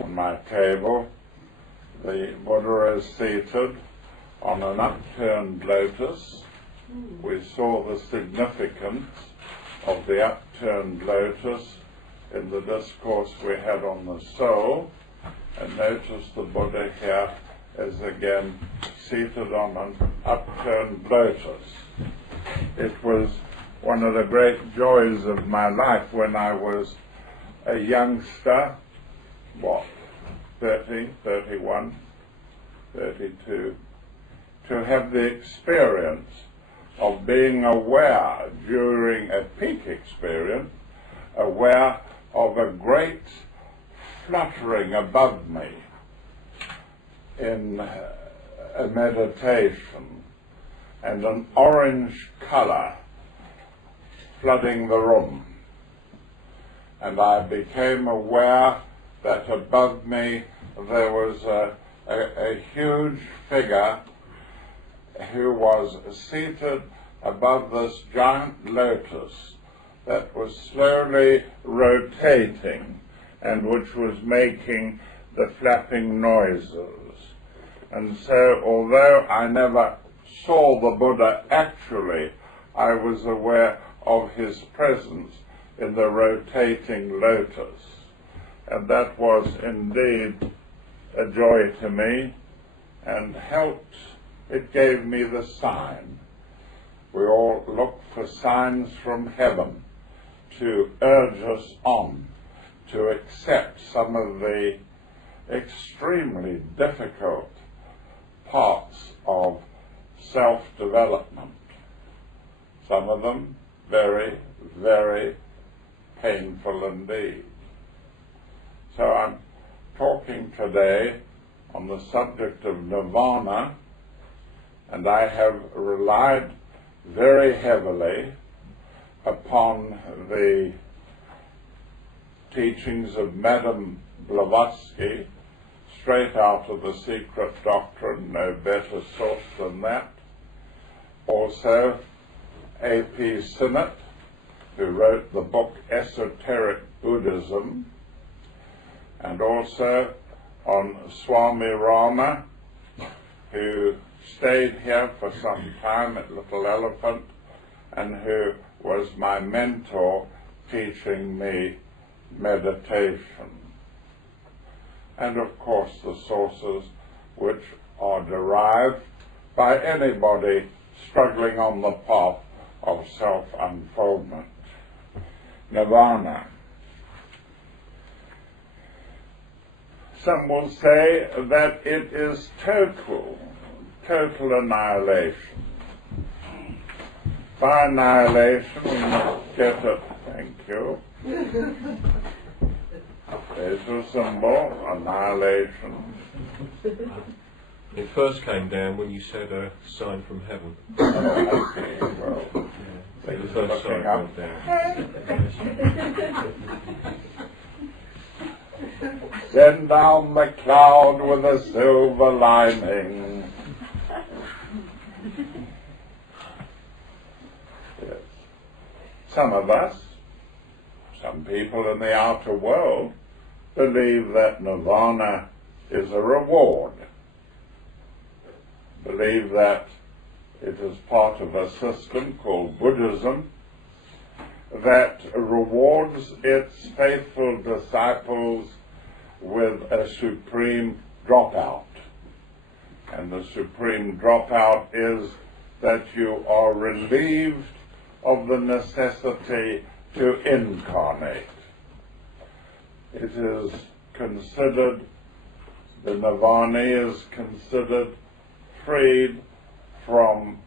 On my table, the Buddha is seated on an upturned lotus. We saw the significance of the upturned lotus in the discourse we had on the soul, and notice the Buddha here is again seated on an upturned lotus. It was one of the great joys of my life when I was a youngster, 30, 31, 32, to have the experience of being aware during a peak experience, aware of a great fluttering above me in a meditation, and an orange color flooding the room. And I became aware that above me there was a huge figure who was seated above this giant lotus that was slowly rotating and which was making the flapping noises. And so, although I never saw the Buddha actually, I was aware of his presence in the rotating lotus. And that was indeed a joy to me and helped. It gave me the sign. We all look for signs from heaven to urge us on to accept some of the extremely difficult parts of self-development. Some of them very, very painful indeed. So I'm talking today on the subject of Nirvana, and I have relied very heavily upon the teachings of Madame Blavatsky, straight out of the Secret Doctrine, no better source than that. Also, A.P. Sinnett, who wrote the book Esoteric Buddhism, and also on Swami Rama, who stayed here for some time at Little Elephant, and who was my mentor teaching me meditation. And of course the sources which are derived by anybody struggling on the path of self-unfoldment. Nirvana. Some will say that it is total annihilation. By annihilation, we must get it. Thank you. There's a symbol, annihilation. It first came down when you said a sign from heaven. Well, the first sign came down. Send down the cloud with a silver lining. Yes. Some of us, some people in the outer world, believe that Nirvana is a reward, believe that it is part of a system called Buddhism that rewards its faithful disciples with a supreme dropout. And the supreme dropout is that you are relieved of the necessity to incarnate. It is considered, the Nirvana is considered freed from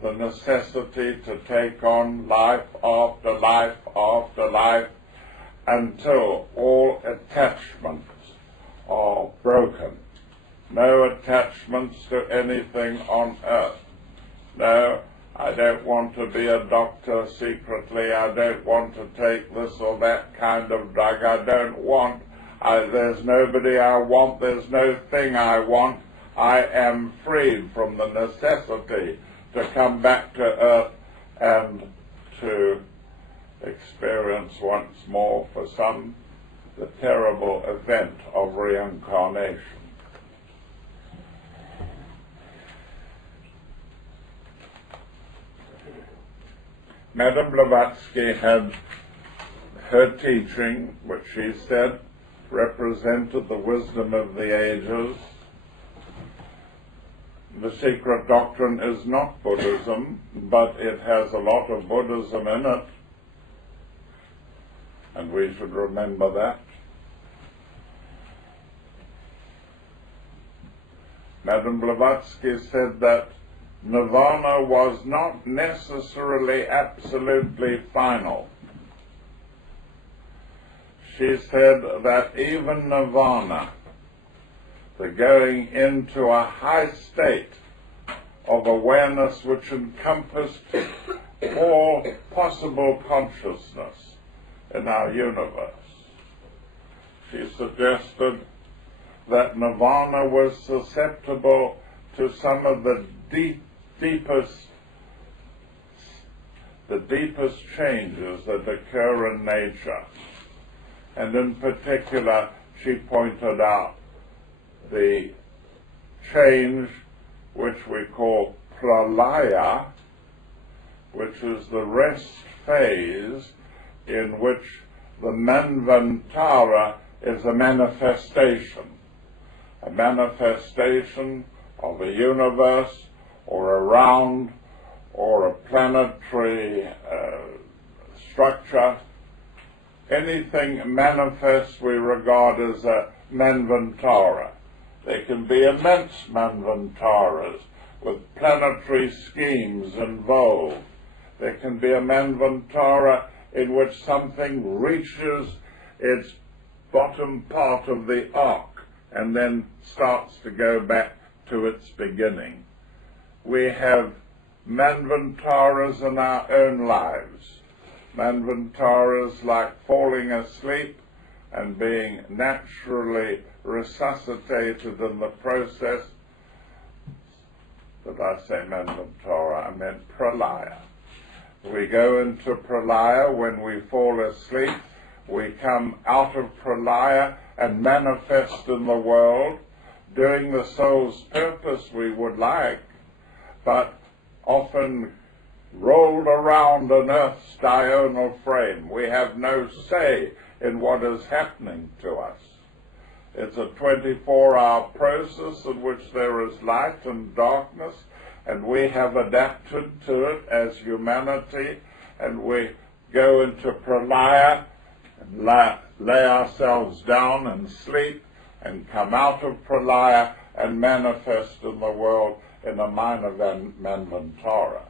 the necessity to take on life after life after life until all attachments are broken. No attachments to anything on earth. No, I don't want to be a doctor secretly. I don't want to take this or that kind of drug. I don't want, there's nobody I want. There's no thing I want. I am freed from the necessity to come back to earth and to experience once more, for some, the terrible event of reincarnation. Madame Blavatsky had her teaching, which she said represented the wisdom of the ages. The secret doctrine is not Buddhism, but it has a lot of Buddhism in it, and we should remember that. Madame Blavatsky said that Nirvana was not necessarily absolutely final. She said that even Nirvana, the going into a high state of awareness which encompassed all possible consciousness in our universe. She suggested that Nirvana was susceptible to some of the deepest changes that occur in nature. And in particular, she pointed out the change which we call Pralaya, which is the rest phase in which the Manvantara is a manifestation of a universe or a round or a planetary structure. Anything manifest we regard as a Manvantara. They can be immense Manvantaras with planetary schemes involved. There can be a Manvantara in which something reaches its bottom part of the arc and then starts to go back to its beginning. We have Manvantaras in our own lives. Manvantaras like falling asleep and being naturally resuscitated in the process. Did I say Manvantara? I meant Pralaya. We go into Pralaya when we fall asleep. We come out of Pralaya and manifest in the world, doing the soul's purpose we would like, but often rolled around an earth's diurnal frame. We have no say in what is happening to us. It's a 24-hour process in which there is light and darkness, and we have adapted to it as humanity, and we go into Pralaya and lay ourselves down and sleep and come out of Pralaya and manifest in the world in a minor Manvantara.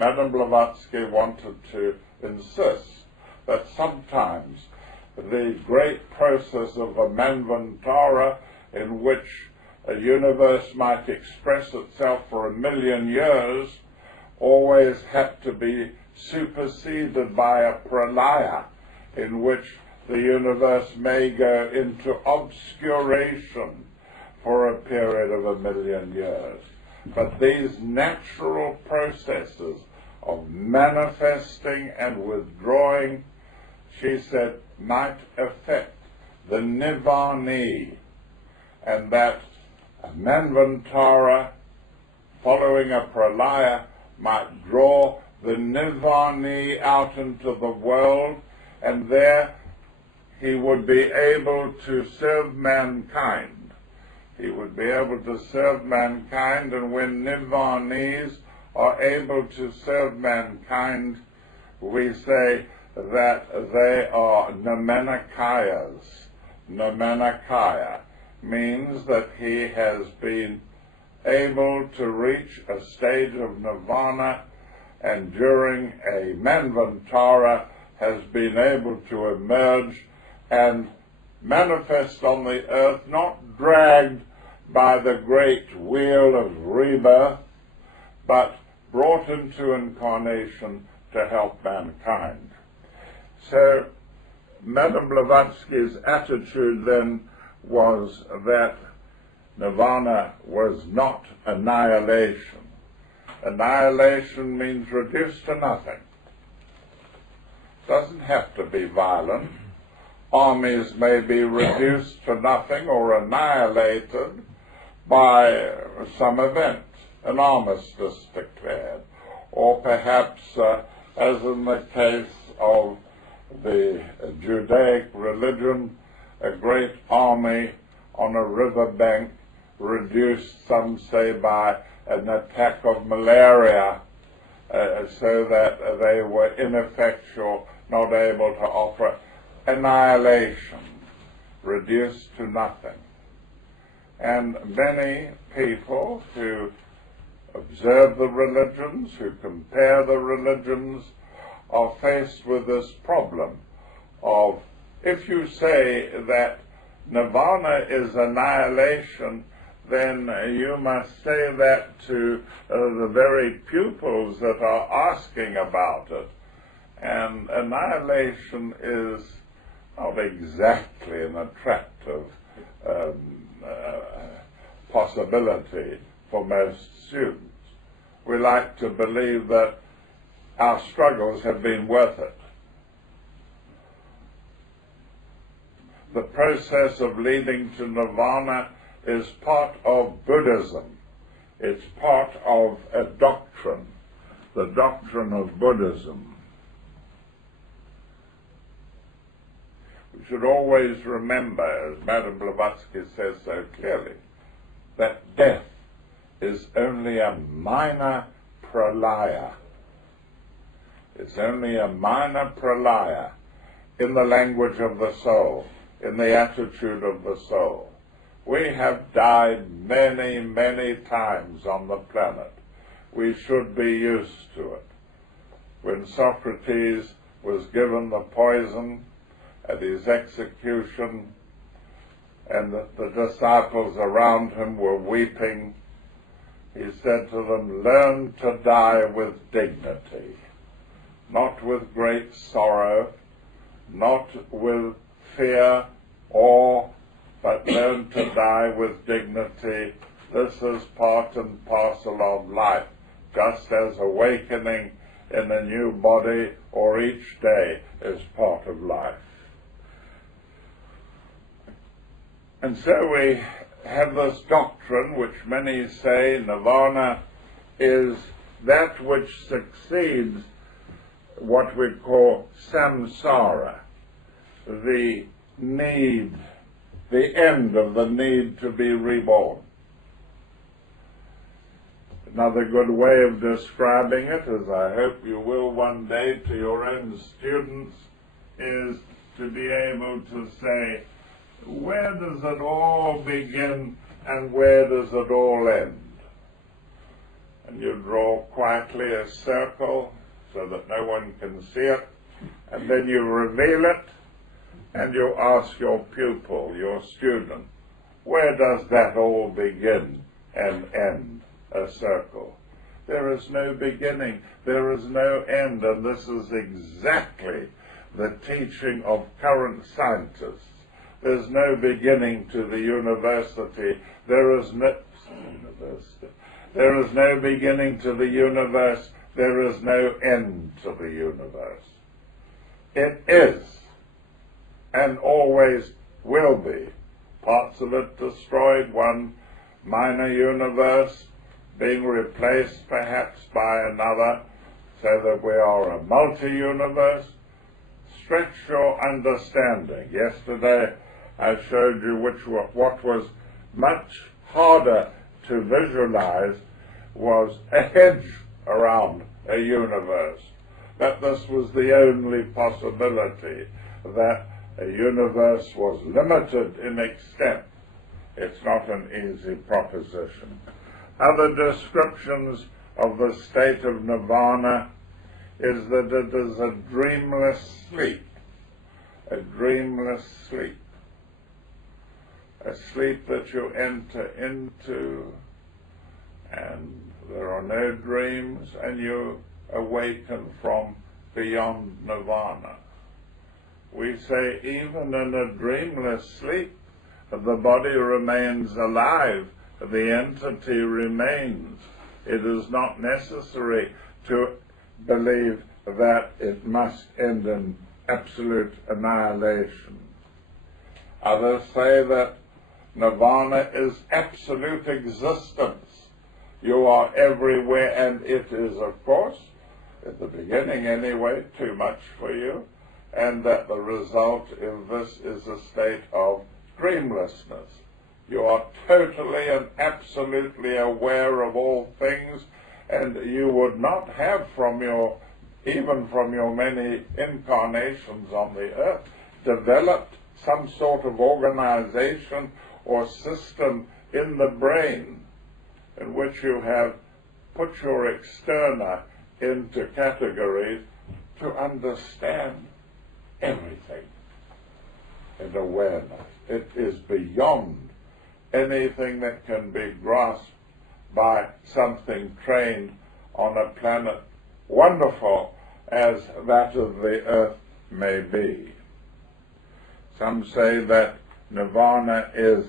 Madame Blavatsky wanted to insist that sometimes the great process of a Manvantara, in which a universe might express itself for 1,000,000 years, always had to be superseded by a Pralaya, in which the universe may go into obscuration for a period of 1,000,000 years. But these natural processes of manifesting and withdrawing, she said, might affect the Nirvana, and that a Manvantara following a Pralaya might draw the Nirvana out into the world, and there he would be able to serve mankind. He would be able to serve mankind, and when Nirvanas are able to serve mankind, we say that they are Nirmanakayas. Nirmanakaya means that he has been able to reach a stage of nirvana, and during a Manvantara has been able to emerge and manifest on the earth, not dragged by the great wheel of rebirth, but brought into incarnation to help mankind. So Madame Blavatsky's attitude then was that Nirvana was not annihilation. Annihilation means reduced to nothing. Doesn't have to be violent. armies may be reduced to nothing or annihilated by some event, an armistice declared, or perhaps, as in the case of the Judaic religion, a great army on a riverbank reduced, some say, by an attack of malaria, so that they were ineffectual, not able to offer annihilation, reduced to nothing. And many people who observe the religions, who compare the religions, are faced with this problem of, if you say that Nirvana is annihilation, then you must say that to the very pupils that are asking about it. And annihilation is not exactly an attractive possibility for most students. We like to believe that our struggles have been worth it. The process of leading to nirvana is part of Buddhism. It's part of a doctrine, the doctrine of Buddhism. We should always remember, as Madame Blavatsky says so clearly, that death is only a minor pralaya. It's only a minor pralaya in the language of the soul, in the attitude of the soul. We have died many, many times on the planet. We should be used to it. When Socrates was given the poison at his execution, and the disciples around him were weeping, he said to them, "Learn to die with dignity, not with great sorrow, not with fear, awe, but learn to die with dignity. This is part and parcel of life, just as awakening in a new body or each day is part of life." And so we have this doctrine which many say nirvana is that which succeeds what we call samsara, the need, the end of the need to be reborn. Another good way of describing it, as I hope you will one day to your own students, is to be able to say, where does it all begin and where does it all end? And you draw quietly a circle so that no one can see it, and then you reveal it, and you ask your pupil, your student, where does that all begin and end? A circle. There is no beginning, there is no end, and this is exactly the teaching of current scientists. There's no beginning to the university. There is no beginning to the universe. There is no end to the universe. It is, and always will be, parts of it destroyed, one minor universe being replaced perhaps by another, so that we are a multi-universe. Stretch your understanding. Yesterday I showed you what was much harder to visualize was a hedge around a universe. That this was the only possibility, that a universe was limited in extent. It's not an easy proposition. Other descriptions of the state of nirvana is that it is a dreamless sleep. A dreamless sleep. A sleep that you enter into, and there are no dreams, and you awaken from beyond nirvana. We say even in a dreamless sleep, the body remains alive, the entity remains. It is not necessary to believe that it must end in absolute annihilation. Others say that Nirvana is absolute existence. You are everywhere, and it is, of course, at the beginning anyway, too much for you, and that the result of this is a state of dreamlessness. You are totally and absolutely aware of all things, and you would not have even from your many incarnations on the earth, developed some sort of organization or system in the brain in which you have put your externa into categories to understand everything in awareness. It is beyond anything that can be grasped by something trained on a planet wonderful as that of the earth may be. Some say that Nirvana is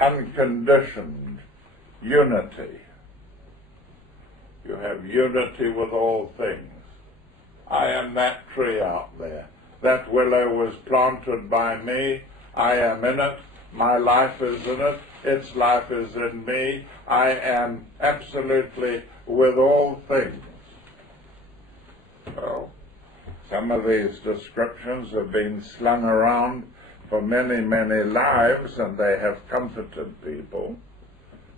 unconditioned unity. You have unity with all things. I am that tree out there. That willow was planted by me. I am in it. My life is in it. Its life is in me. I am absolutely with all things. So, some of these descriptions have been slung around for many, many lives, and they have comforted people,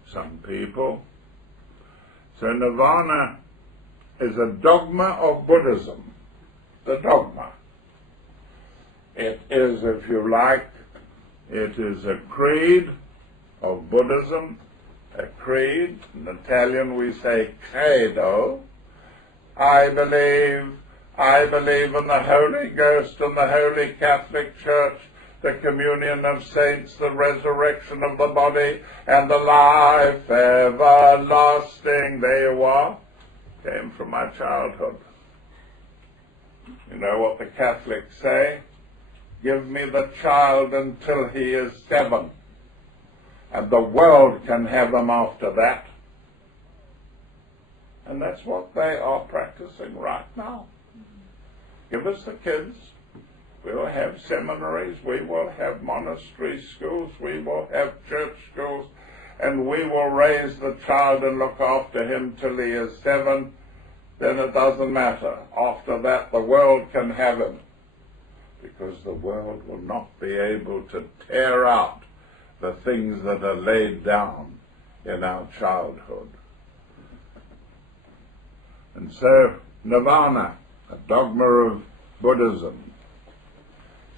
some people. So Nirvana is a dogma of Buddhism, the dogma. It is, if you like, it is a creed of Buddhism, a creed. In Italian we say credo. I believe in the Holy Ghost and the Holy Catholic Church, the communion of saints, the resurrection of the body, and the life everlasting. There you are. Came from my childhood. You know what the Catholics say? Give me the child until he is 7, and the world can have him after that. And that's what they are practicing right now. Give us the kids. We will have seminaries, we will have monastery schools, we will have church schools, and we will raise the child and look after him till he is 7. Then it doesn't matter. After that, the world can have him, because the world will not be able to tear out the things that are laid down in our childhood. And so, Nirvana, a dogma of Buddhism.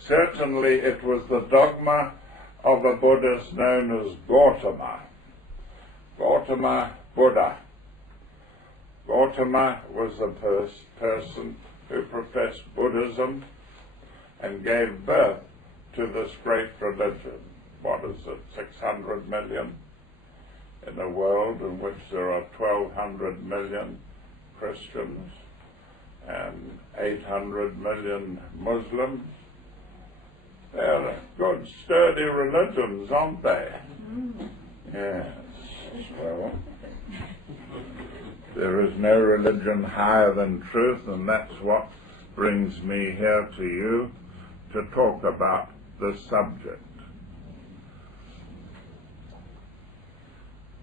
Certainly it was the dogma of a Buddhist known as Gautama. Gautama Buddha. Gautama was a person who professed Buddhism and gave birth to this great religion. What is it, 600 million in a world in which there are 1,200 million Christians and 800 million Muslims? They're good, sturdy religions, aren't they? Yes. Well, there is no religion higher than truth, and that's what brings me here to you to talk about this subject.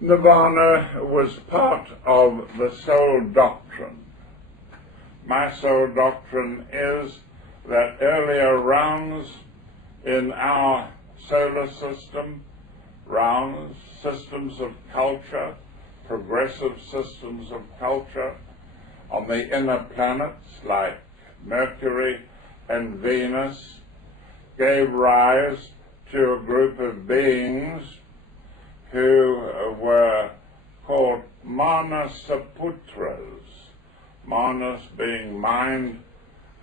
Nirvana was part of the soul doctrine. My soul doctrine is that earlier rounds in our solar system, rounds, systems of culture, progressive systems of culture on the inner planets like Mercury and Venus, gave rise to a group of beings who were called Manasaputras. Manas being mind,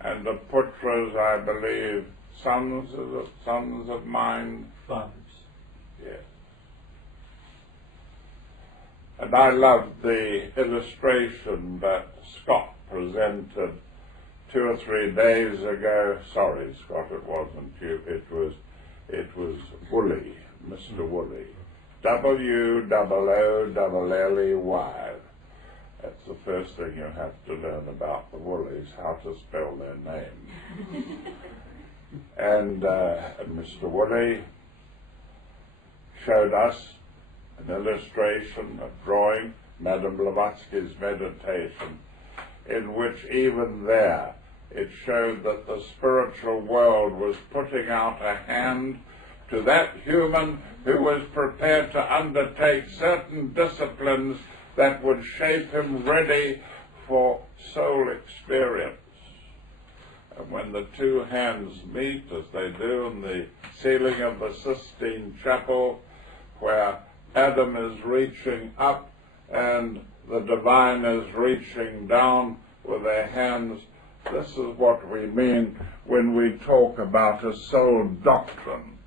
and the Putras, I believe, sons of mind. Sons. Yes. And I loved the illustration that Scott presented 2 or 3 days ago. Sorry, Scott, it wasn't you. It was Woolley, Mr. Woolley. W-O-O-L-L-E-Y. That's the first thing you have to learn about the Woolleys, how to spell their name. And Mr. Woolley showed us an illustration, a drawing, Madame Blavatsky's meditation, in which even there it showed that the spiritual world was putting out a hand to that human who was prepared to undertake certain disciplines that would shape him ready for soul experience. And when the two hands meet, as they do in the ceiling of the Sistine Chapel, where Adam is reaching up and the divine is reaching down with their hands, this is what we mean when we talk about a soul doctrine.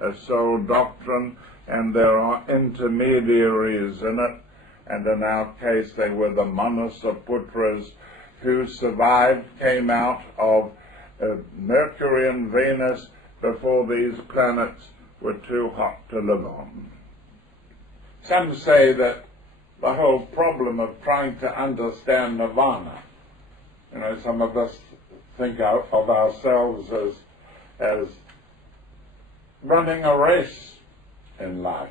A soul doctrine, and there are intermediaries in it, and in our case they were the Manasaputras who survived, came out of Mercury and Venus before these planets were too hot to live on. Some say that the whole problem of trying to understand Nirvana, some of us think of ourselves as running a race in life.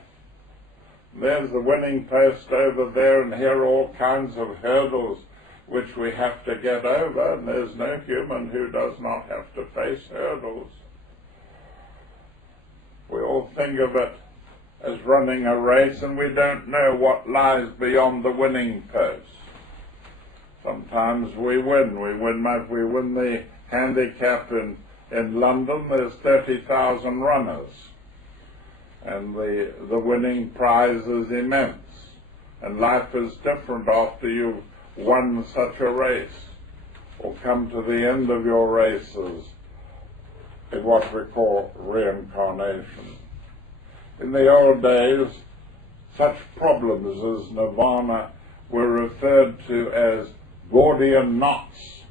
There's the winning post over there, and here are all kinds of hurdles which we have to get over, and there's no human who does not have to face hurdles. We all think of it as running a race, and we don't know what lies beyond the winning post. Sometimes we win. We win the handicap in London. There's 30,000 runners, and the winning prize is immense. And life is different after you've won such a race, or come to the end of your races in what we call reincarnation. In the old days, such problems as Nirvana were referred to as Gordian knots.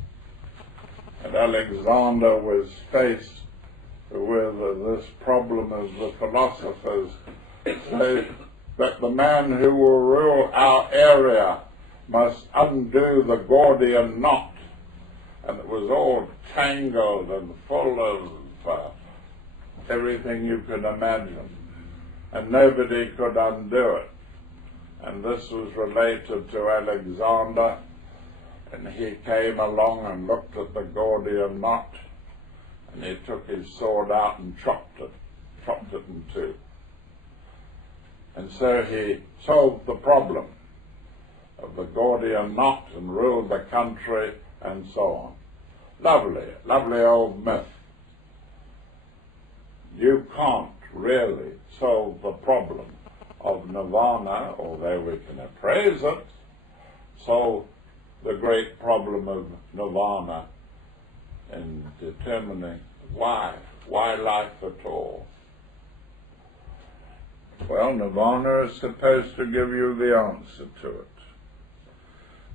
And Alexander was faced with this problem as the philosophers say that the man who will rule our area must undo the Gordian knot. And it was all tangled and full of everything you could imagine. And nobody could undo it. And this was related to Alexander. And he came along and looked at the Gordian knot, and he took his sword out and chopped it in two. And so he solved the problem of the Gordian knot and ruled the country and so on. Lovely old myth. You can't really solve the problem of Nirvana, although we can appraise it, solve the great problem of Nirvana in determining why life at all. Well, Nirvana is supposed to give you the answer to it.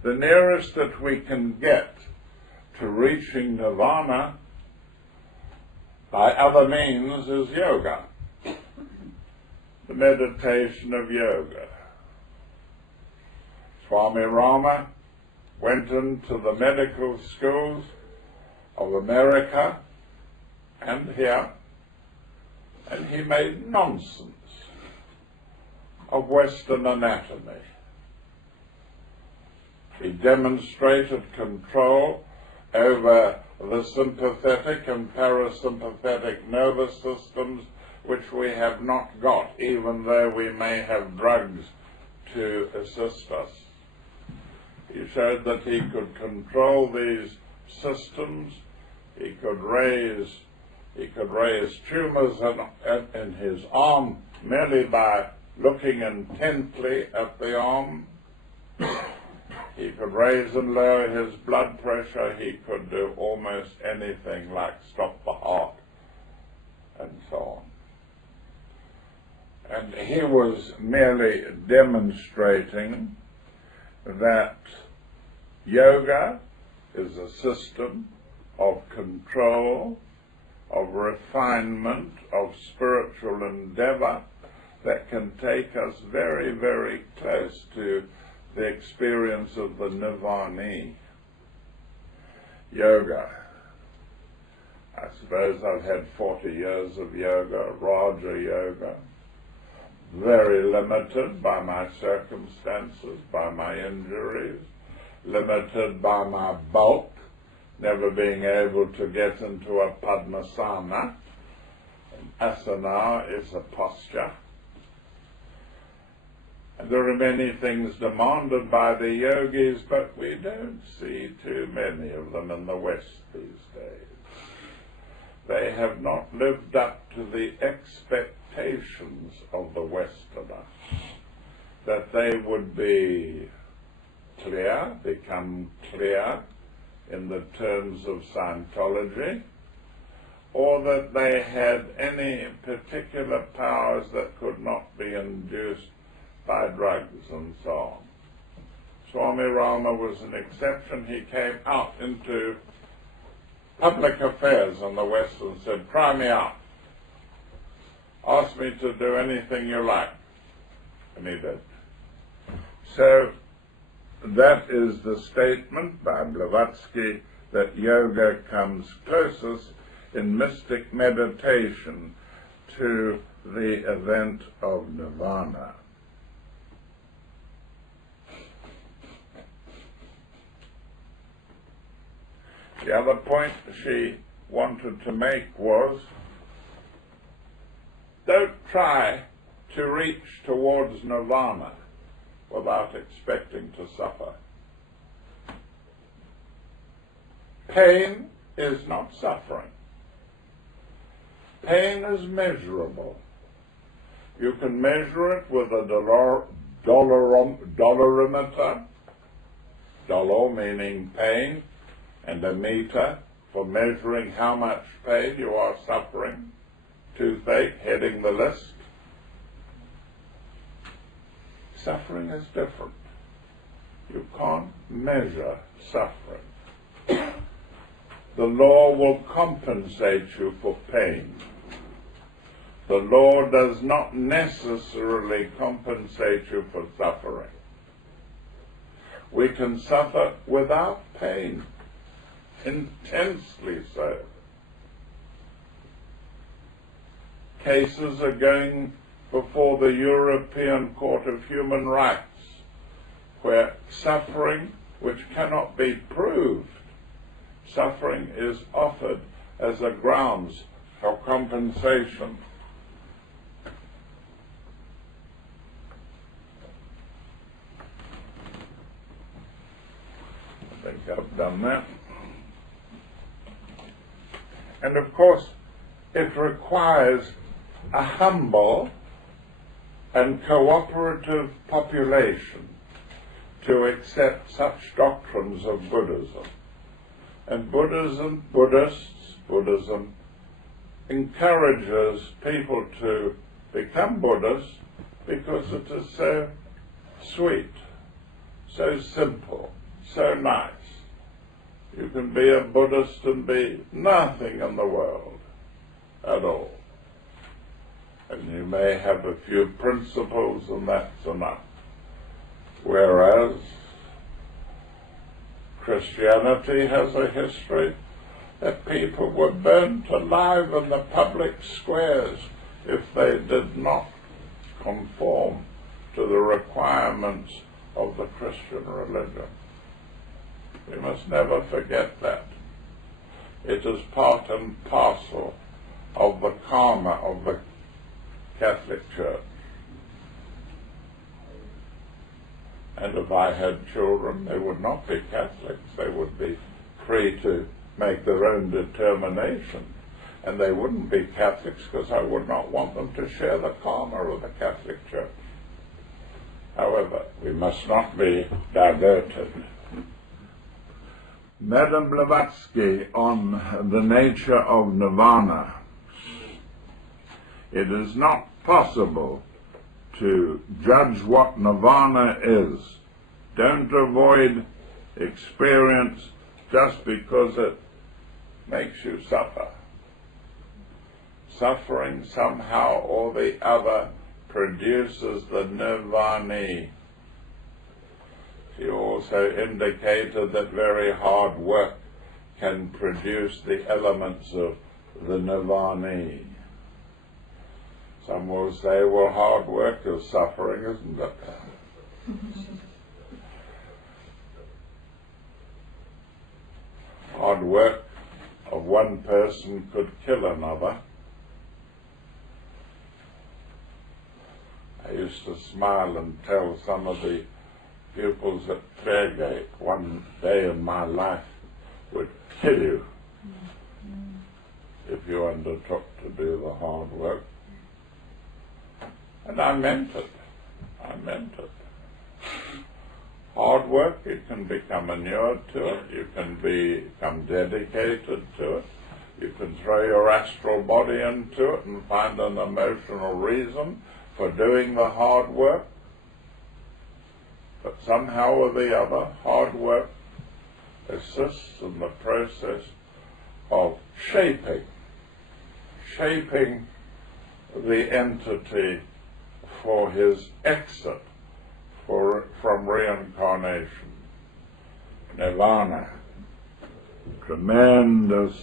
The nearest that we can get to reaching Nirvana by other means is yoga, the meditation of yoga. Swami Rama went into the medical schools of America and here, and he made nonsense of Western anatomy. He demonstrated control over the sympathetic and parasympathetic nervous systems, which we have not got, even though we may have drugs to assist us. He showed that he could control these systems. He could raise tumors in his arm merely by looking intently at the arm. He could raise and lower his blood pressure. He could do almost anything like stop the heart and so on. And he was merely demonstrating that yoga is a system of control, of refinement, of spiritual endeavor that can take us very, very close to the experience of the Nirvana. Yoga. I suppose I've had 40 years of yoga, Raja yoga, very limited by my circumstances, by my injuries, limited by my bulk, never being able to get into a Padmasana. Asana is a posture. And there are many things demanded by the yogis, but we don't see too many of them in the West these days. They have not lived up to the expectations of the Westerner, that they would be clear, become clear in the terms of Scientology, or that they had any particular powers that could not be induced by drugs and so on. Swami Rama was an exception. He came out into public affairs in the West and said, "Try me out. Ask me to do anything you like." And he did. So that is the statement by Blavatsky that yoga comes closest in mystic meditation to the event of Nirvana. The other point she wanted to make was, don't try to reach towards Nirvana without expecting to suffer. Pain is not suffering. Pain is measurable. You can measure it with a dolorimeter, dolor meaning pain, and a meter for measuring how much pain you are suffering, toothache heading the list. Suffering is different. You can't measure suffering. The law will compensate you for pain. The law does not necessarily compensate you for suffering. We can suffer without pain, intensely so. Cases are going before the European Court of Human Rights, where suffering which cannot be proved, suffering is offered as a grounds for compensation. I think I've done that. And of course, it requires a humble and cooperative population to accept such doctrines of Buddhism. And Buddhism encourages people to become Buddhists because it is so sweet, so simple, so nice. You can be a Buddhist and be nothing in the world at all. And you may have a few principles and that's enough. Whereas Christianity has a history that people were burnt alive in the public squares if they did not conform to the requirements of the Christian religion. We must never forget that. It is part and parcel of the karma of the Catholic Church. And if I had children, they would not be Catholics. They would be free to make their own determination. And they wouldn't be Catholics because I would not want them to share the karma of the Catholic Church. However, we must not be diverted. Madame Blavatsky on the nature of Nirvana. It is not possible to judge what Nirvana is. Don't avoid experience just because it makes you suffer. Suffering somehow or the other produces the nirvana. She also indicated that very hard work can produce the elements of the Nirvana. Some will say, well, hard work is suffering, isn't it? Hard work of one person could kill another. I used to smile and tell some of the pupils at Fairgate, one day in my life would kill you if you undertook to do the hard work. And I meant it. I meant it. Hard work, you can become inured to it, you can become dedicated to it, you can throw your astral body into it and find an emotional reason for doing the hard work. But somehow or the other, hard work assists in the process of shaping the entity for his exit from reincarnation. Nirvana, tremendous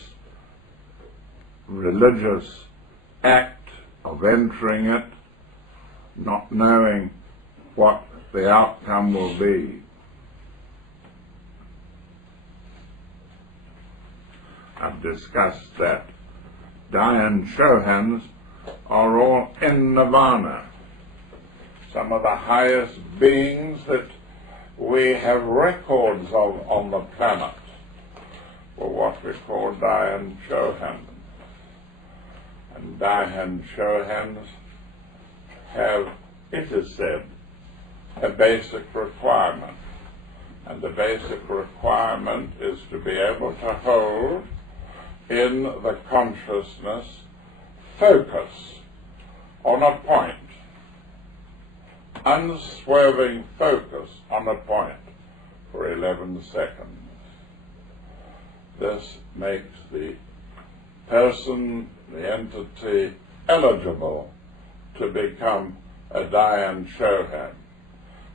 religious act of entering it, not knowing what the outcome will be. I've discussed that Dhyan-Chohans are all in Nirvana. Some of the highest beings that we have records of on the planet were what we call Dhyan-Chohans. And Dhyan-Chohans have, it is said, a basic requirement. And the basic requirement is to be able to hold in the consciousness focus on a point, unswerving focus on a point for 11 seconds. This makes the person, the entity, eligible to become a Dhyan-Chohan.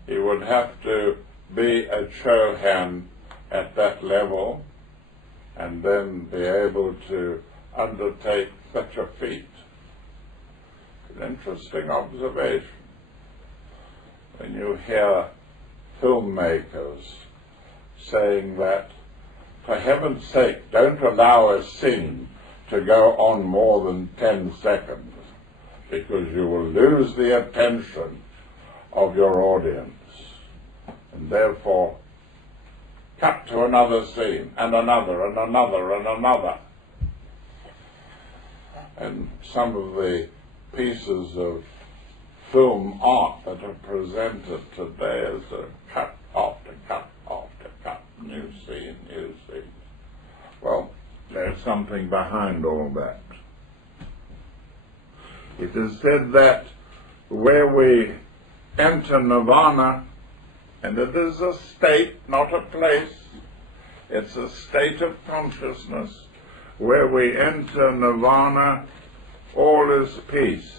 He would have to be a Chohan at that level and then be able to undertake such a feat. An interesting observation. When you hear filmmakers saying that, for heaven's sake, don't allow a scene to go on more than 10 seconds, because you will lose the attention of your audience, and therefore cut to another scene, and another, and another, and another. And some of the pieces of film art that are presented today as a cut after cut after cut, new scene, new scene. Well, there's something behind all that. It is said that where we enter Nirvana, and it is a state, not a place, it's a state of consciousness, where we enter Nirvana, all is peace.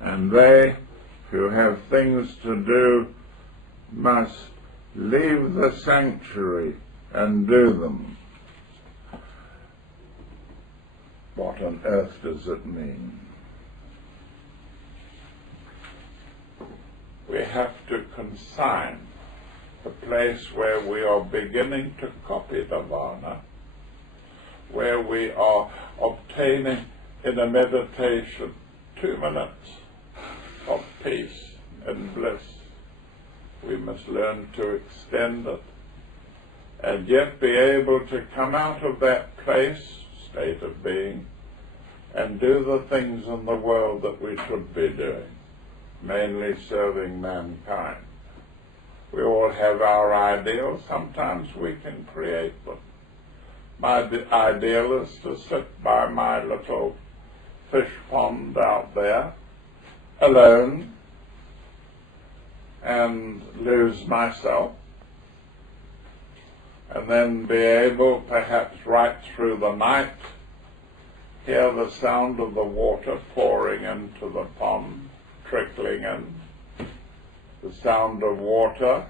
And they who have things to do must leave the sanctuary and do them. What on earth does it mean? We have to consign the place where we are beginning to copy Nirvana, where we are obtaining in a meditation 2 minutes of peace and bliss. We must learn to extend it and yet be able to come out of that place, state of being, and do the things in the world that we should be doing, mainly serving mankind. We all have our ideals. Sometimes we can create them. My ideal is to sit by my little fish pond out there, alone, and lose myself, and then be able, perhaps right through the night, hear the sound of the water pouring into the pond, trickling in, the sound of water.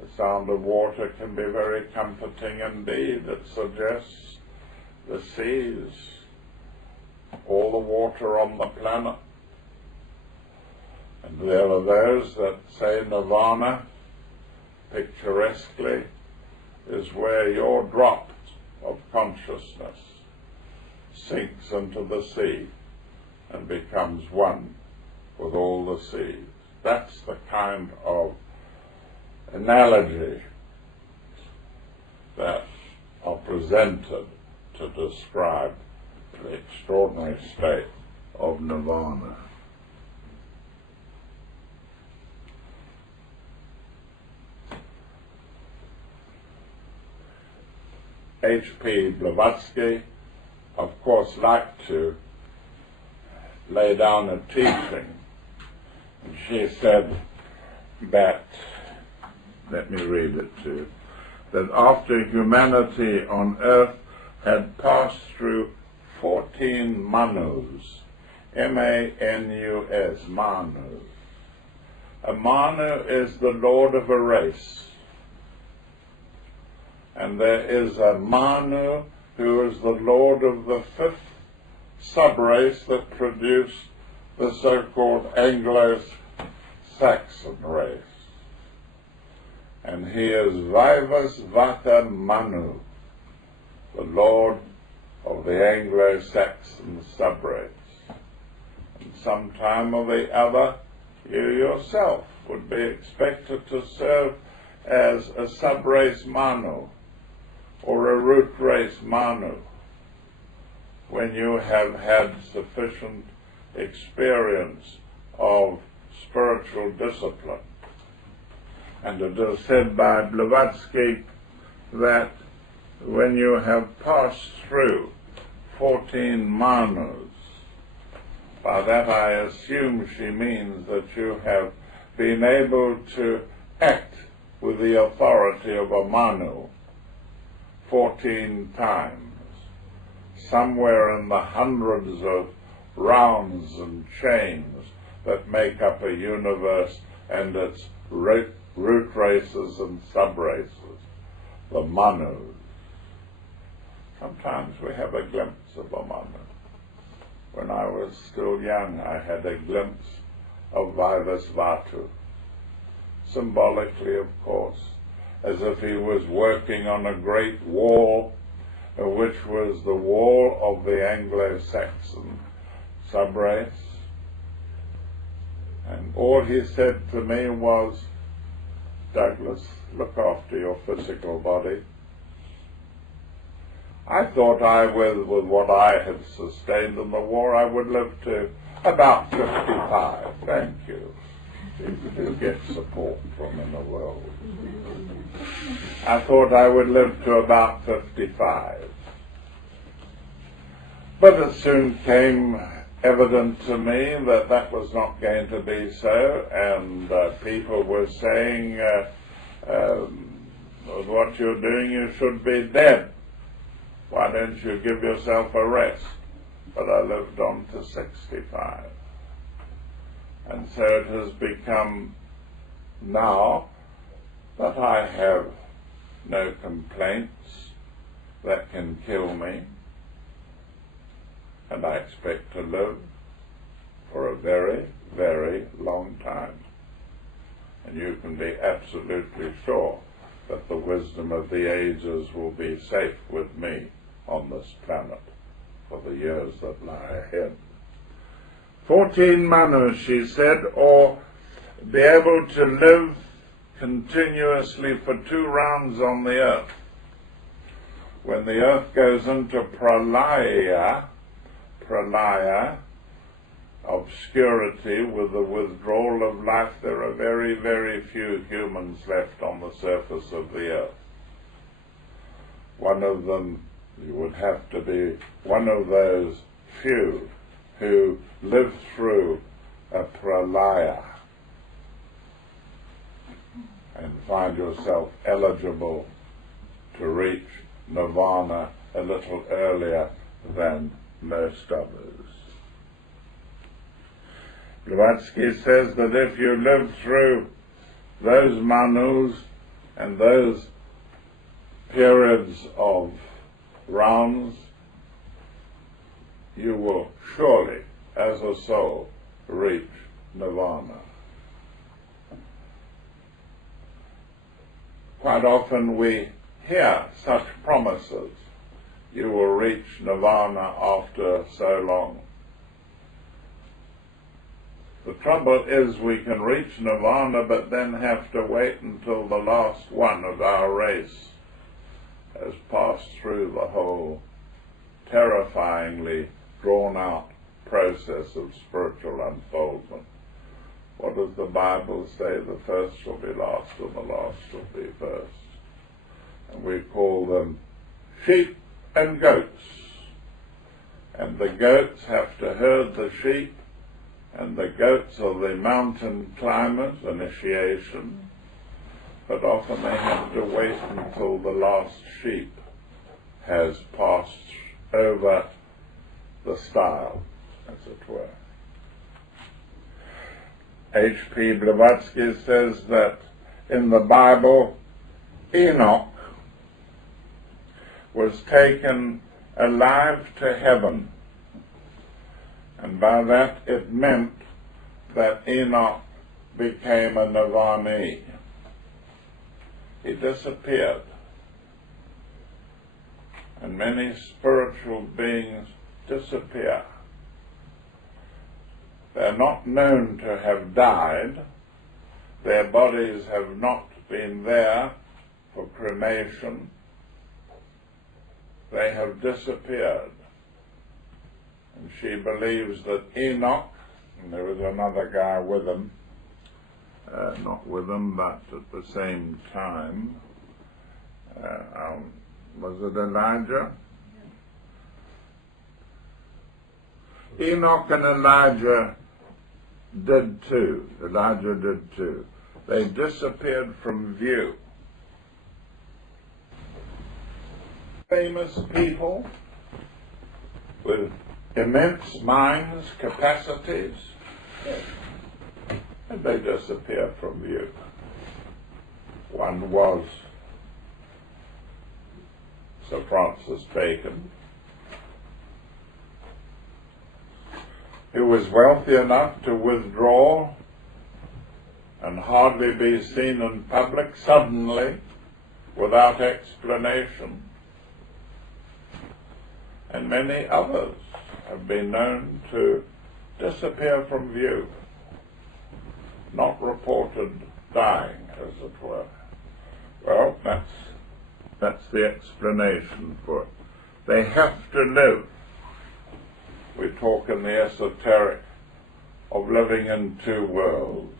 The sound of water can be very comforting indeed. It suggests the seas, all the water on the planet. And there are those that say Nirvana, picturesquely, is where your drop of consciousness sinks into the sea and becomes one with all the seas. That's the kind of analogy that are presented to describe the extraordinary state of Nirvana. H.P. Blavatsky, of course, liked to lay down a teaching. And she said that, let me read it to you, that after humanity on earth had passed through 14 manus, M-A-N-U-S, manus. A manu is the lord of a race. And there is a Manu who is the lord of the fifth subrace that produced the so-called Anglo-Saxon race. And he is Vaivasvata Manu, the lord of the Anglo-Saxon subrace. And sometime or the other, you yourself would be expected to serve as a subrace Manu, or a root race Manu, when you have had sufficient experience of spiritual discipline. And it is said by Blavatsky that when you have passed through 14 Manus, by that I assume she means that you have been able to act with the authority of a Manu 14 times, somewhere in the hundreds of rounds and chains that make up a universe and its root races and sub-races, the Manus. Sometimes we have a glimpse of a Manu. When I was still young, I had a glimpse of Vaivasvatu, symbolically, of course, as if he was working on a great wall, which was the wall of the Anglo-Saxon subrace. And all he said to me was, "Douglas, look after your physical body." I thought with what I had sustained in the war, I would live to about 55. Thank you. You do get support from in the world. I thought I would live to about 55. But it soon came evident to me that that was not going to be so, and people were saying, with what you're doing, you should be dead. Why don't you give yourself a rest? But I lived on to 65. And so it has become now that I have no complaints that can kill me, and I expect to live for a very, very long time. And you can be absolutely sure that the wisdom of the ages will be safe with me on this planet for the years that lie ahead. 14 manus, she said, or be able to live continuously for 2 rounds on the earth. When the earth goes into Pralaya, obscurity with the withdrawal of life, there are very, very few humans left on the surface of the earth. One of them, you would have to be one of those few who live through a Pralaya and find yourself eligible to reach Nirvana a little earlier than most others. Blavatsky says that if you live through those manus and those periods of rounds, you will surely, as a soul, reach Nirvana. Quite often we hear such promises. You will reach Nirvana after so long. The trouble is we can reach Nirvana but then have to wait until the last one of our race has passed through the whole terrifyingly drawn-out process of spiritual unfoldment. What does the Bible say? The first shall be last and the last shall be first. And we call them sheep and goats. And the goats have to herd the sheep, and the goats are the mountain climbers, initiation. But often they have to wait until the last sheep has passed over the stile, as it were. H.P. Blavatsky says that in the Bible, Enoch was taken alive to heaven, and by that it meant that Enoch became a Nirvani. He disappeared. And many spiritual beings disappear. They're not known to have died. Their bodies have not been there for cremation. They have disappeared. And she believes that Enoch, and there was another guy with him, not with them, but at the same time, was it Elijah? Enoch and Elijah did too. Elijah did too. They disappeared from view. Famous people with immense minds, capacities, and they disappear from view. One was Sir Francis Bacon, who was wealthy enough to withdraw and hardly be seen in public suddenly without explanation. And many others have been known to disappear from view, not reported dying, as it were. Well, that's the explanation for it. They have to live. We talk in the esoteric of living in two worlds.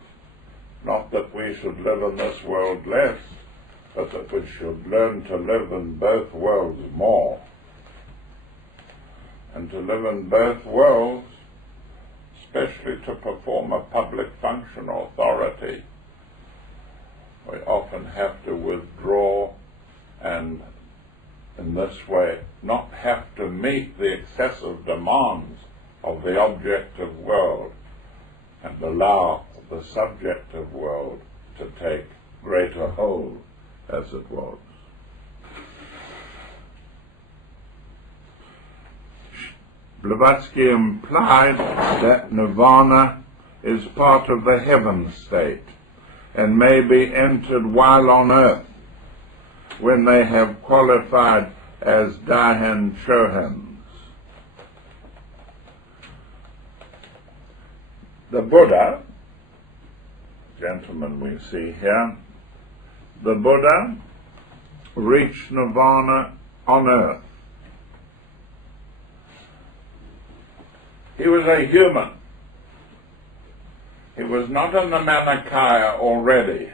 Not that we should live in this world less, but that we should learn to live in both worlds more. And to live in both worlds, especially to perform a public function or authority, we often have to withdraw and in this way not have to meet the excessive demands of the objective world and allow the subjective world to take greater hold, as it was. Blavatsky implied that Nirvana is part of the heaven state and may be entered while on earth when they have qualified as Dhyan-Chohans. The Buddha, gentleman we see here, the Buddha reached Nirvana on earth. He was a human. He was not a Nirmanakaya already.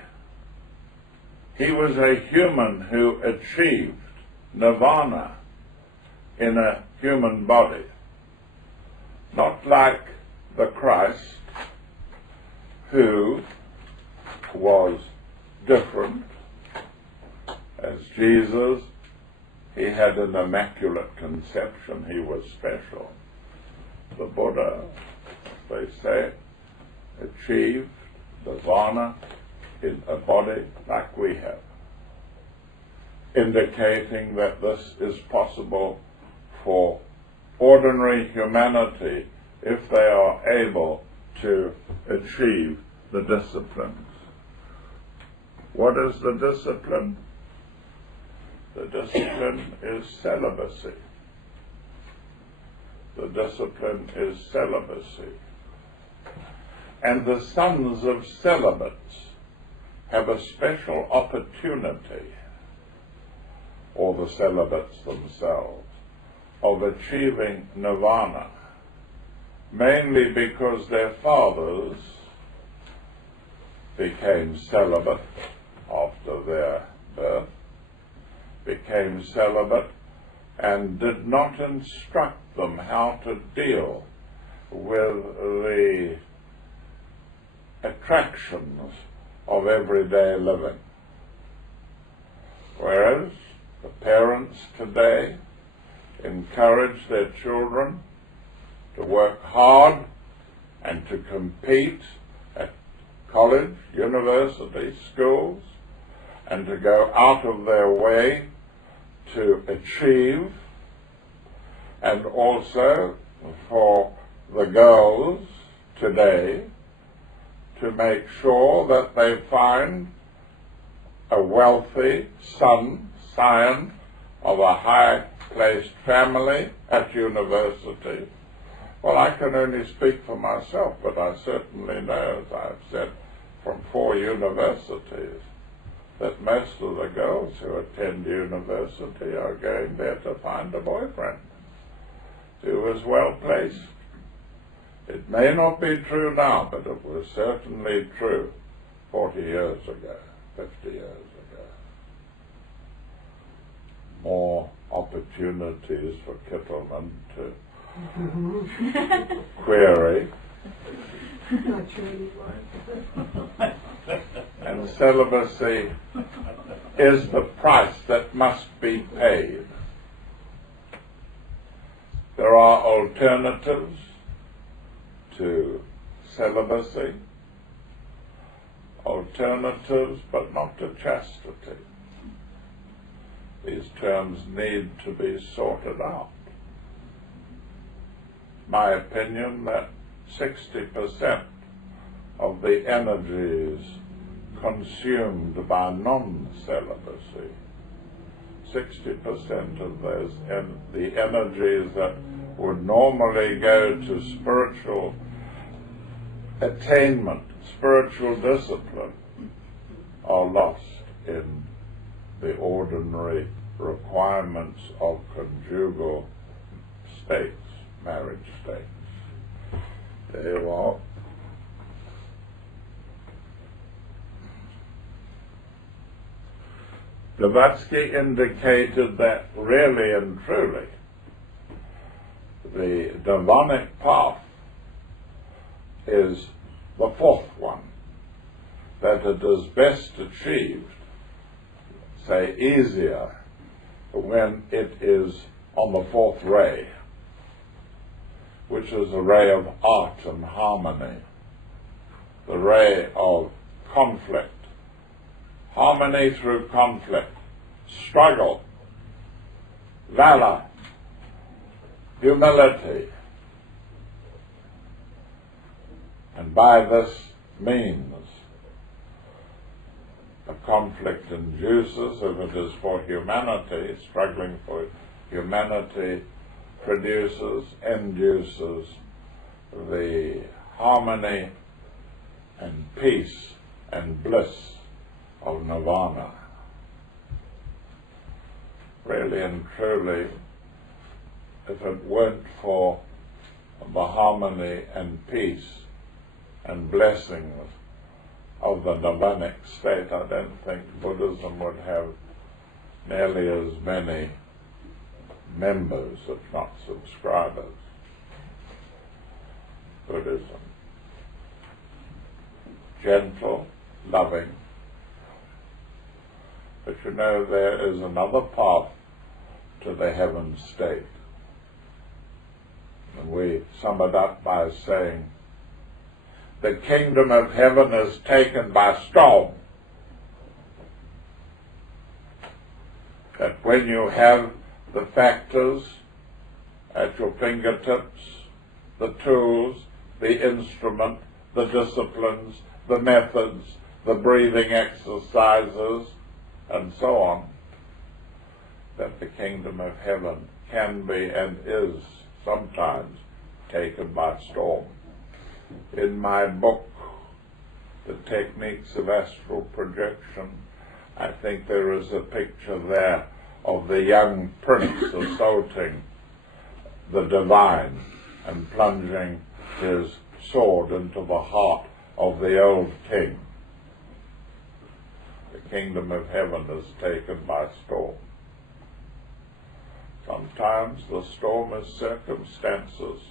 He was a human who achieved Nirvana in a human body. Not like the Christ, who was different. As Jesus, he had an immaculate conception. He was special. The Buddha, they say, achieved Nirvana in a body like we have, indicating that this is possible for ordinary humanity if they are able to achieve the disciplines. What is the discipline? The discipline is celibacy. The discipline is celibacy. And the sons of celibates have a special opportunity, or the celibates themselves, of achieving nirvana, mainly because their fathers became celibate after their birth, became celibate, and did not instruct them how to deal with the attractions of everyday living. Whereas the parents today encourage their children to work hard and to compete at college, university, schools, and to go out of their way to achieve, and also for the girls today to make sure that they find a wealthy son, scion of a high-placed family at university. Well, I can only speak for myself, but I certainly know, as I've said, from 4 universities, that most of the girls who attend university are going there to find a boyfriend who is well placed. It may not be true now, but it was certainly true 40 years ago, 50 years ago. More opportunities for Kittleman to query. And celibacy is the price that must be paid. There are alternatives to celibacy, alternatives but not to chastity. These terms need to be sorted out. My opinion that 60% of the energies consumed by non-celibacy, 60% of those the energies that would normally go to spiritual attainment, spiritual discipline, are lost in the ordinary requirements of conjugal states, marriage states. There you are. Blavatsky indicated that really and truly the Nirvanic path is the 4th one, that it is best achieved, say easier, when it is on the 4th ray, which is a ray of art and harmony, the ray of conflict, harmony through conflict, struggle, valor, humility. And by this means, the conflict induces, if it is for humanity, struggling for humanity, induces the harmony and peace and bliss of nirvana. Really and truly, if it weren't for the harmony and peace and blessings of the nirvanic state, I don't think Buddhism would have nearly as many members, if not subscribers. Buddhism, gentle, loving. But you know, there is another path to the heaven state. And we sum it up by saying, the kingdom of heaven is taken by storm. That when you have the factors at your fingertips, the tools, the instrument, the disciplines, the methods, the breathing exercises, and so on, that the kingdom of heaven can be and is sometimes taken by storm. In my book, The Techniques of Astral Projection, I think there is a picture there of the young prince assaulting the divine and plunging his sword into the heart of the old king. The kingdom of heaven is taken by storm. Sometimes the storm is circumstances.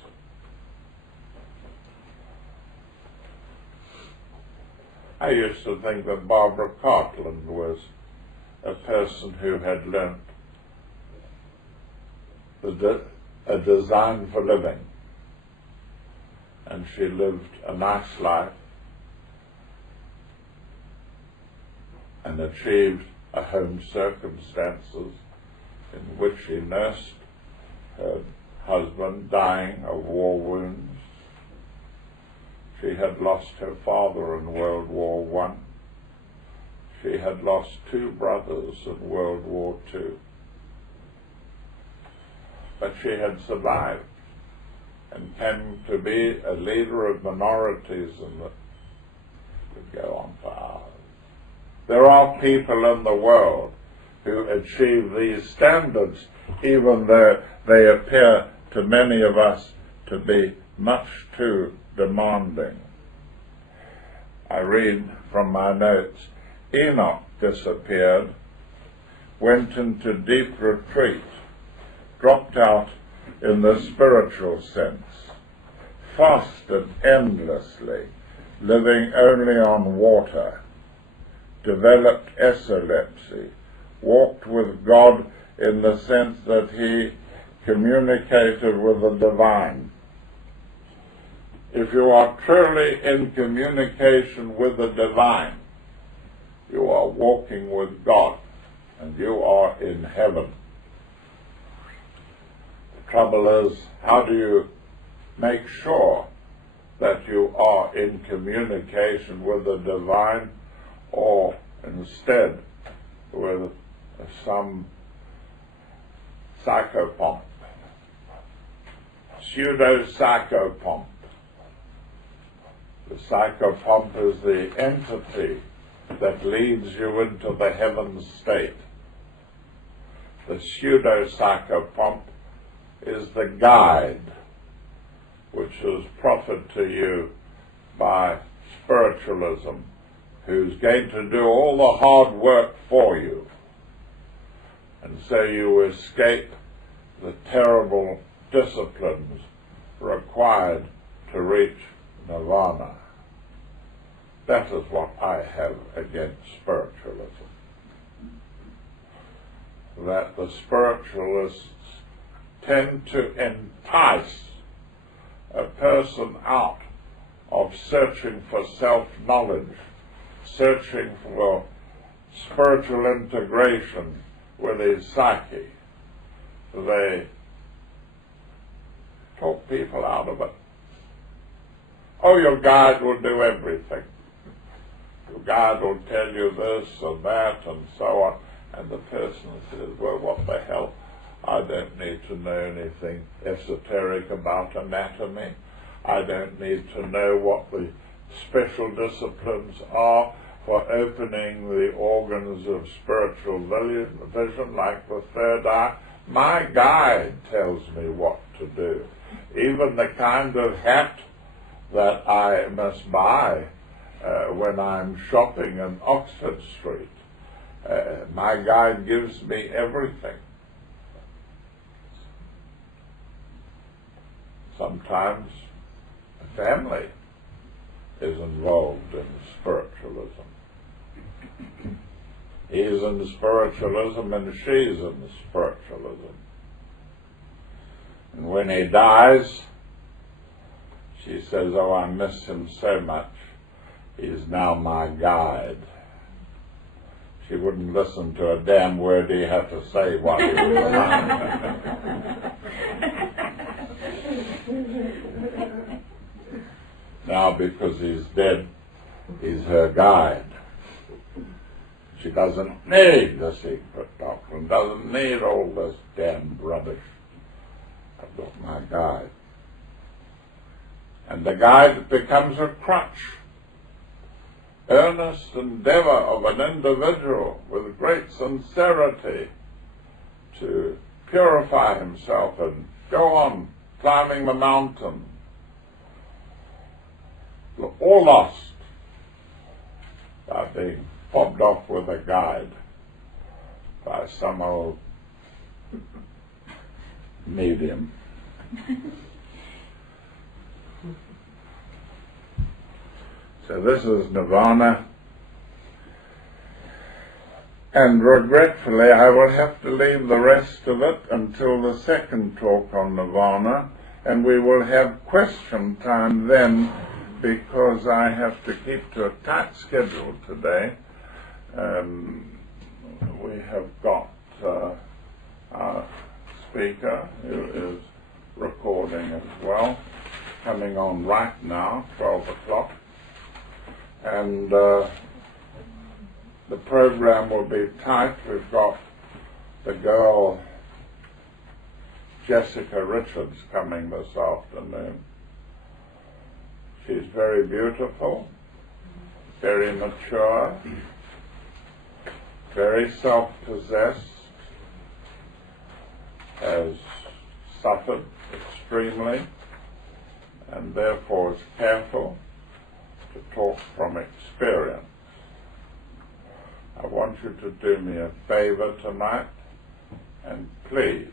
I used to think that Barbara Cartland was a person who had learnt a design for living, and she lived a nice life and achieved a home circumstances in which she nursed her husband dying of war wounds. She had lost her father in World War I. She had lost 2 brothers in World War II. But she had survived and came to be a leader of minorities and could go on for hours. There are people in the world who achieve these standards, even though they appear to many of us to be much too demanding. I read from my notes, Enoch disappeared, went into deep retreat, dropped out in the spiritual sense, fasted endlessly, living only on water, developed epilepsy, walked with God in the sense that he communicated with the divine. If you are truly in communication with the divine, you are walking with God, and you are in heaven. The trouble is, how do you make sure that you are in communication with the divine, or instead with some psychopomp, pseudo-psychopomp? The psychopomp is the entity that leads you into the heaven state. The pseudo-psychopomp is the guide which is proffered to you by spiritualism, who's going to do all the hard work for you. And so you escape the terrible disciplines required to reach Nirvana. That is what I have against spiritualism. That the spiritualists tend to entice a person out of searching for self-knowledge, searching for spiritual integration with his psyche. They talk people out of it. Oh, your guide will do everything. Your guide will tell you this and that and so on. And the person says, well, what the hell? I don't need to know anything esoteric about anatomy. I don't need to know what the special disciplines are for opening the organs of spiritual vision, like the third eye. My guide tells me what to do. Even the kind of hat that I must buy when I'm shopping in Oxford Street. My guide gives me everything. Sometimes a family is involved in spiritualism. He's in spiritualism and she's in spiritualism. And when he dies, she says, oh, I miss him so much. He's now my guide. She wouldn't listen to a damn word he had to say while he was alive. Now, because he's dead, he's her guide. She doesn't need the secret doctrine, doesn't need all this damned rubbish. I've got my guide. And the guide becomes a crutch. Earnest endeavor of an individual with great sincerity to purify himself and go on climbing the mountain. All lost by being fobbed off with a guide by some old medium. So this is Nirvana, and regretfully I will have to leave the rest of it until the second talk on Nirvana, and we will have question time then, because I have to keep to a tight schedule today. We have got our speaker, who is recording as well, coming on right now, 12 o'clock. And the program will be tight. We've got the girl Jessica Richards coming this afternoon. She's very beautiful, very mature, very self-possessed, has suffered extremely, and therefore is careful to talk from experience. I want you to do me a favor tonight, and please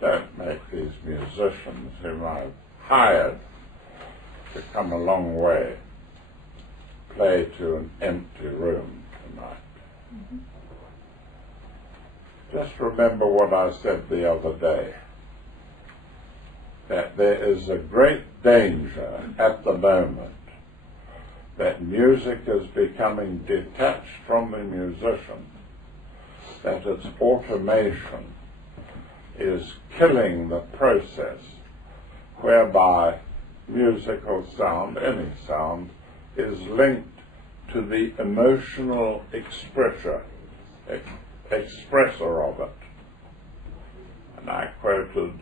don't make these musicians whom I've hired to come a long way play to an empty room tonight. Mm-hmm. Just remember what I said the other day, that there is a great danger at the moment that music is becoming detached from the musician, that its automation is killing the process whereby musical sound, any sound, is linked to the emotional expressor of it. And I quoted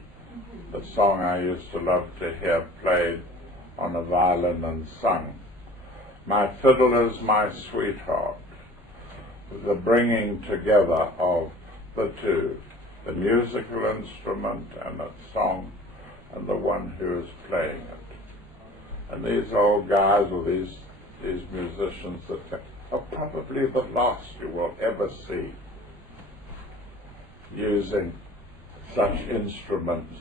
the song I used to love to hear played on a violin and sung. My fiddle is my sweetheart, the bringing together of the two, the musical instrument and its song, and the one who is playing it. And these old guys, or these musicians, that are probably the last you will ever see using such instruments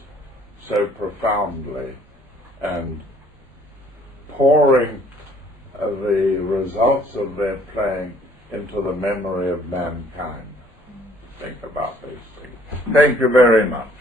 so profoundly and pouring the results of their playing into the memory of mankind. Think about these things. Thank you very much.